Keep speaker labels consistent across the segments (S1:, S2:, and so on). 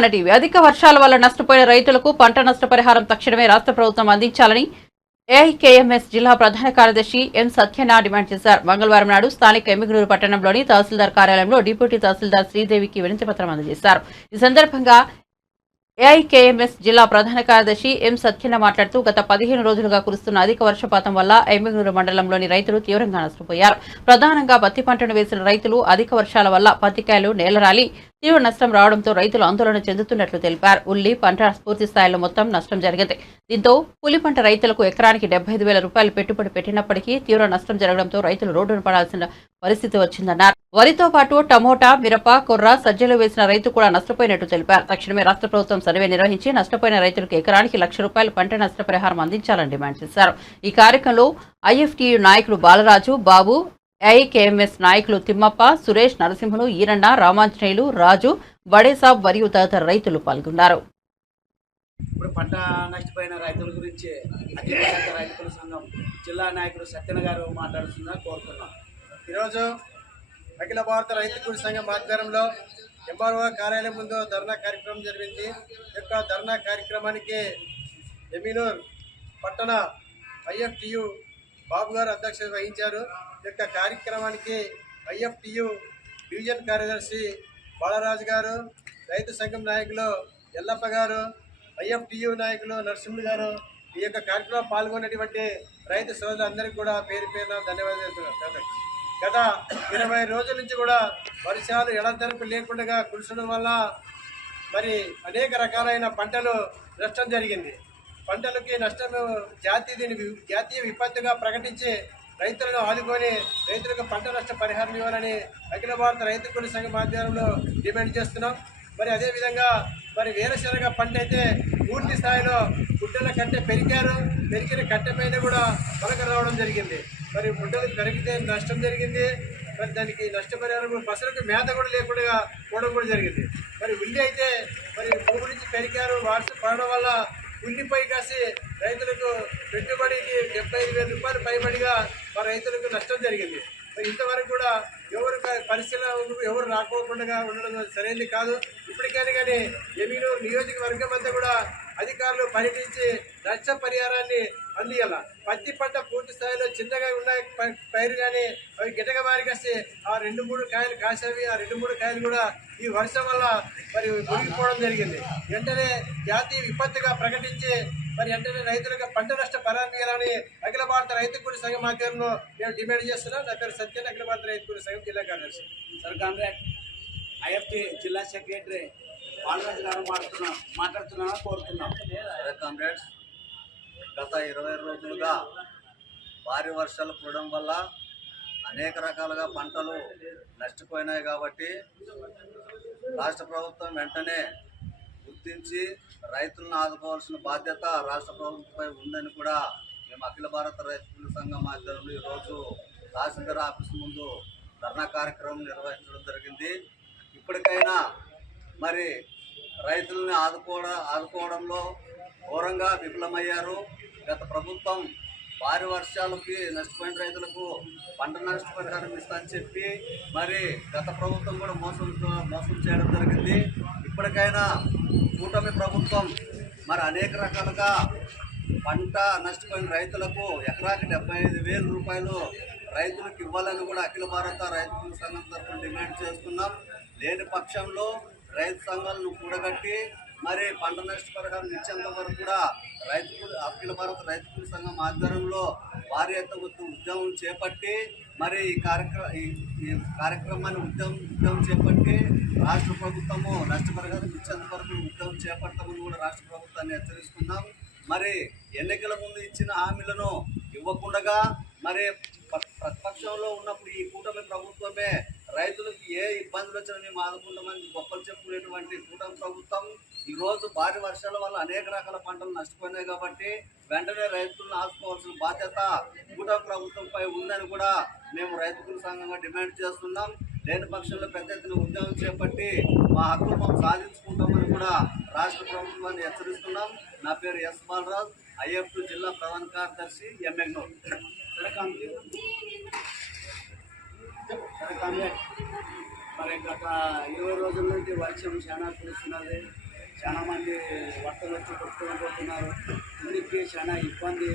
S1: మన టీవీ. అధిక వర్షాల వల్ల నష్టపోయిన రైతులకు పంట నష్టపరిహారం తక్షణమే రాష్ట్ర ప్రభుత్వం అందించాలని ఏఐకేఎంఎస్ జిల్లా ప్రధాన కార్యదర్శి ఎం సత్యనా డిమాండ్ చేశారు. మంగళవారం నాడు స్థానిక ఎమ్మిగనూరు పట్టణంలోని తహసీల్దార్ కార్యాలయంలో డిప్యూటీ తహసీల్దార్ శ్రీదేవికి వినతి పత్రం అందజేశారు. ఈ సందర్భంగా ఏఐకేఎంఎస్ జిల్లా ప్రధాన కార్యదర్శి ఎం సత్యన మాట్లాడుతూ గత పదిహేను రోజులుగా కురుస్తున్న అధిక వర్షపాతం వల్ల ఎమ్మిగనూరు మండలంలోని రైతులు తీవ్రంగా నష్టపోయారు. ప్రధానంగా పత్తి పంటను వేసిన రైతులు అధిక వర్షాల వల్ల పత్తికాయలు నేలరాలి తీవ్ర నష్టం రావడంతో రైతులు ఆందోళన చెందుతున్నట్లు తెలిపారు. ఉల్లి పంట పూర్తి స్థాయిలో మొత్తం నష్టం జరిగింది. దీంతో పులి పంట రైతులకు ఎకరానికి డెబ్బై ఐదు వేల రూపాయలు పెట్టుబడి పెట్టినప్పటికీ తీవ్ర నష్టం జరగడంతో రైతులు రోడ్డును పడాల్సిన పరిస్థితి వచ్చిందన్నారు. వరితో పాటు టమోటా మిరప కొర్ర సజ్జలు వేసిన రైతు కూడా నష్టపోయినట్టు తెలిపారు. తక్షణమే రాష్ట్ర ప్రభుత్వం సర్వే నిర్వహించి నష్టపోయిన రైతులకు ఎకరానికి లక్ష రూపాయల పంట నష్టపరిహారం అందించాలని డిమాండ్ చేశారు. ఈ కార్యక్రమంలో ఐఎఫ్టీయు నాయకులు బాలరాజు బాబు ఐకేఎంఎస్ నాయకులు తిమ్మప్ప సురేష్ నరసింహులు ఈరన్న రామాంజనేయులు రాజు బడేసాబ్ మరియు తదితర రైతులు పాల్గొన్నారు.
S2: ఇప్పుడు పంట నష్టపోయిన రైతుల గురించి రైతుల సంఘం జిల్లా నాయకుడు సత్యన గారు మాట్లాడుతున్నా కోరుతున్నాం.
S3: ఈరోజు అఖిల భారత రైతు కూలి సంఘం ఆధ్వర్యంలో ఎంఆర్ఓ కార్యాలయం ముందు ధర్నా కార్యక్రమం జరిగింది ఈ యొక్క ధర్నా కార్యక్రమానికి ఎమినూర్ పట్టణ ఐఎఫ్టియు బాబు గారు అధ్యక్షత వహించారు ఈ యొక్క కార్యక్రమానికి ఐఎఫ్టియు డివిజన్ కార్యదర్శి బాలరాజు గారు రైతు సంఘం నాయకులు ఎల్లప్ప గారు ఐఎఫ్టియు నాయకులు నరసింహులు గారు ఈ యొక్క కార్యక్రమంలో పాల్గొన్నటువంటి రైతు సోదరులందరికీ కూడా పేరు పేరున ధన్యవాదాలు తెలుపుతున్నాను. గత ఇరవై రోజుల నుంచి కూడా వర్షాలు ఎడతెరపు లేకుండా కురసడం వల్ల మరి అనేక రకాలైన పంటలు నష్టం జరిగింది. పంటలకి నష్టం జాతీయ దీని జాతీయ విపత్తుగా ప్రకటించి రైతులను ఆదుకొని రైతులకు పంట నష్ట పరిహారం ఇవ్వాలని అఖిల భారత రైతు కూలి సంఘ మాధ్యమంలో డిమాండ్ చేస్తున్నాం. మరి అదేవిధంగా మరి వేరుశనగ పంట అయితే పూర్తి స్థాయిలో గుడ్డల కట్టె పెరిగారు. పెరిగిన కట్టె పైన కూడా మొలక రావడం జరిగింది. మరి గుడ్డలు పెరిగితే నష్టం జరిగింది. మరి దానికి నష్టపరిహారం పసలకు మేత కూడా లేకుండా పోవడం కూడా జరిగింది. మరి ఉల్లి అయితే మరి భూమి నుంచి పెరిగారు వార్ష పడడం వల్ల ఉల్లిపై కాసి రైతులకు పెట్టుబడికి డెబ్బై ఐదు వేల రూపాయలు పైబడిగా మా రైతులకు నష్టం జరిగింది. మరి ఇంతవరకు కూడా ఎవరు క- పరిశీలన ఎవరు రాకోకుండా ఉండడం సరైనది కాదు. ఇప్పటికైనా కానీ ఎమీను నియోజకవర్గం అంతా కూడా అధికారులు పర్యటించి నష్ట పరిహారాన్ని అందియాల పత్తి పంట స్థాయిలో చిన్నగా ఉన్న ప- పైరు కానీ అవి గిటక మారికొస్తే ఆ రెండు మూడు కాయలు కాసేవి ఆ రెండు మూడు కాయలు కూడా ఈ వర్షం వల్ల మరి మునిగిపోవడం జరిగింది. వెంటనే జాతీయ విపత్తుగా ప్రకటించి మరి వెంటనే రైతులకు పంట నష్ట ఇవ్వాలని అఖిల భారత రైతు కూలి సంఘం ఆధ్వర్యంలో మేము డిమాండ్ చేస్తున్నాం. నా పేరు సత్యన్ అఖిల భారత రైతు కూలి సంఘం జిల్లా కార్యదర్శి.
S2: సార్ కామ్రేడ్ ఐఎఫ్టి జిల్లా సెక్రటరీ బాలరాజు గారు మాట్లాడుతున్నా మాట్లాడుతున్నారా కోరుతున్నాం.
S4: సరే కామ్రేడ్స్ గత ఇరవై రోజులుగా భారీ వర్షాలు పడడం వల్ల అనేక రకాలుగా పంటలు నష్టపోయినాయి కాబట్టి రాష్ట్ర ప్రభుత్వం వెంటనే గుర్తించి రైతులను ఆదుకోవాల్సిన బాధ్యత రాష్ట్ర ప్రభుత్వంపై ఉందని కూడా మేము అఖిల భారత రైతుల సంఘం ఆధ్వర్యంలో ఈరోజు తహసీల్దార్ ఆఫీస్ ముందు ధర్నా కార్యక్రమం నిర్వహించడం జరిగింది. ఇప్పటికైనా మరి రైతులని ఆదుకోవడం ఆదుకోవడంలో ఘోరంగా విఫలమయ్యారు. గత ప్రభుత్వం భారీ వర్షాలకి నష్టపోయిన రైతులకు పంట నష్టపరిహారం ఇస్తానని చెప్పి మరి గత ప్రభుత్వం కూడా మోసం మోసం చేయడం జరిగింది. ఇప్పటికైనా కూటమి ప్రభుత్వం మరి అనేక రకాలుగా పంట నష్టపోయిన రైతులకు ఎకరాకి డెబ్బై ఐదు వేల రూపాయలు రైతులకు ఇవ్వాలని కూడా అఖిల భారత రైతు సంఘం తరఫున డిమాండ్ చేస్తున్నాం. లేని పక్షంలో రైతు సంఘాలను కూడగట్టి మరి పంట నష్టపరిహారం ఇచ్చేంత వరకు కూడా రైతు అఖిల భారత రైతు కూలి సంఘం ఆధ్వర్యంలో భారీ ఎత్తున ఉద్యమం చేపట్టి మరి ఈ కార్యక్రమ ఈ కార్యక్రమాన్ని ఉద్యమం ఉద్యమం చేపట్టి రాష్ట్ర ప్రభుత్వము నష్టపరిహారం ఇచ్చేంత వరకు ఉద్యమం చేపడతామని కూడా రాష్ట్ర ప్రభుత్వాన్ని హెచ్చరిస్తున్నాం. మరి ఎన్నికల ముందు ఇచ్చిన హామీలను ఇవ్వకుండా మరి ప్రతిపక్షంలో ఉన్నప్పుడు ఈ కూటమి ప్రభుత్వమే రైతులకు ఏ ఇబ్బందులు వచ్చినా మేము ఆదుకుంటామని గొప్పలు చెప్పుకునేటువంటి కూటమి ప్రభుత్వం ఈరోజు భారీ వర్షాల వల్ల అనేక రకాల పంటలు నష్టపోయినాయి కాబట్టి వెంటనే రైతులను ఆదుకోవాల్సిన బాధ్యత కూటమి ప్రభుత్వంపై ఉందని కూడా మేము రైతుల సంఘంగా డిమాండ్ చేస్తున్నాం. లేని పక్షంలో పెద్ద ఎత్తున ఉద్యోగం చేపట్టి మా హక్కులు మేము సాధించుకుంటామని కూడా రాష్ట్ర ప్రభుత్వాన్ని హెచ్చరిస్తున్నాం. నా పేరు ఎస్ బాలరాజ్ ఐఎఫ్ జిల్లా ప్రధాన కార్యదర్శి ఎంఎగ్నూర్
S2: సరే మరి గత ఇరవై రోజుల నుండి వర్షం చాలా కురుస్తున్నది. చాలా మంది వర్తలు వచ్చి కొట్టుకొని పోతున్నారు. ఇల్లుకి చాలా ఇబ్బంది.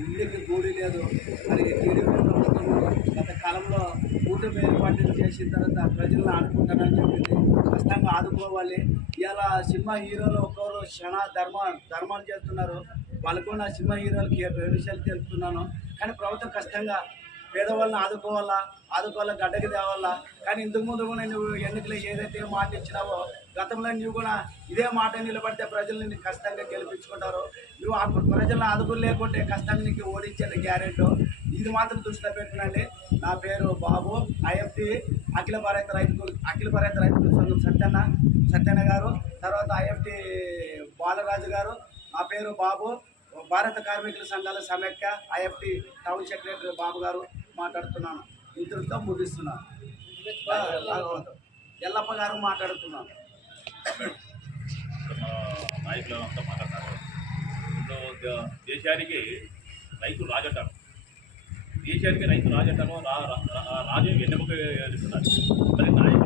S2: ఇల్లుకి గూడి లేదు. మరి టీడీపీ ప్రభుత్వం గత కాలంలో కూటమి ఏర్పాటు చేసిన తర్వాత ప్రజలను ఆడుకుంటానని చెప్పింది. ఖచ్చితంగా ఆదుకోవాలి. ఇలా సినిమా హీరోలు ఒక్కొక్కరు క్షణ ధర్మ ధర్మాలు చేస్తున్నారు. వాళ్ళకు నా సినిమా హీరోలకి విషయాలు తెలుపుతున్నాను. కానీ ప్రభుత్వం ఖచ్చితంగా పేదవాళ్ళని ఆదుకోవాలా? ఆదుకోవాలా? గడ్డకి తేవాలా? కానీ ఇంతకు ముందు కూడా నువ్వు ఎన్నికలు ఏదైతే మాట ఇచ్చినావో గతంలో నువ్వు కూడా ఇదే మాట నిలబడితే ప్రజలు నిన్ను ఖచ్చితంగా గెలిపించుకుంటారు. నువ్వు ఆ ప్రజలను లేకుంటే ఖచ్చితంగా నీకు ఓడించే గ్యారెంటీ. ఇది మాత్రం దృష్టిలో పెట్టుకునండి నా పేరు బాబు ఐఎఫ్టి అఖిల భారత రైతు అఖిల భారత రైతు సంఘం సత్యన్న సత్యన్న గారు తర్వాత ఐఎఫ్టి బాలరాజు గారు నా పేరు బాబు భారత కార్మికుల సంఘాల సమైక్య ఐఎఫ్టి టౌన్ సెక్రటరీ బాబు గారు. మాట్లాడుతున్నాను. ఇంతటితో ముగిస్తున్నాను. భాగవతం ఎల్లప్ప గారు మాట్లాడుతున్నాను
S5: నాయకులు అంతా మాట్లాడతారు దేశానికి రైతు రాజంటారు. దేశానికి రైతు రాజంటారు రా రాజు వెన్నెముక మరి నాయకులు